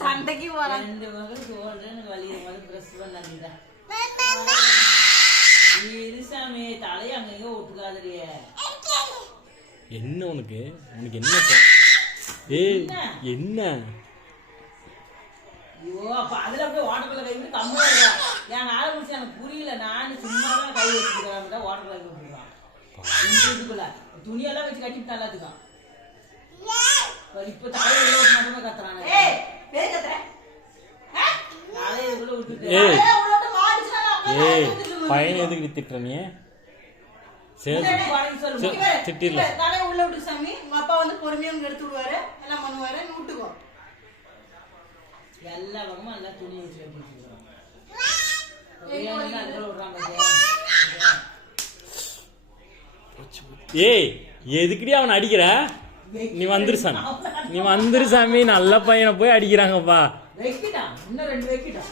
சண்டைக்கு போறான். 2 மகளுக்கு ஓடுறேன்னு வலிய மாதிரி ட்ரெஸ் பண்ணாதீங்க. இருசாமி தலைய அங்கங்க ஒட்டுக்காதறியே. என்ன உனக்கு என்ன ஏய் என்ன ஐயோ அப்ப அதுல அப்படியே வாட்டர்ல கை விட்டு கம்மியா இருக்கா. என் ஆளை முடிச்சு எனக்கு புரியல. நான் சும்மா தான் கை வச்சுக்கிறேன். வாட்டர்ல கை விட்டுருக்கான். இதுக்குள்ள துணியெல்லாம் வச்சு கட்டிட்டு நல்லாத்துக்கான். இப்ப தலையில மட்டுமே கத்துறானே. தலையில விட்டுட்டு பையன் எதுக்கு திட்டுற நீ? திட்டில தலையை உள்ள விட்டு சாமி. உங்க அப்பா வந்து பொறுமையா எடுத்து விடுவாரு, எல்லாம் பண்ணுவாரு. விட்டுக்கோ. எல்லா பக்கமும் எல்லாம் துணி வச்சு விடுறாங்க. ஏய் எதுக்குடி அவன் அடிக்கிற? நீ வந்துரு சாமி. நல்ல பையனை போய் அடிக்கிறாங்கப்பா. வைக்கிட்டான், இன்னும் 2 வைக்கிட்டான்.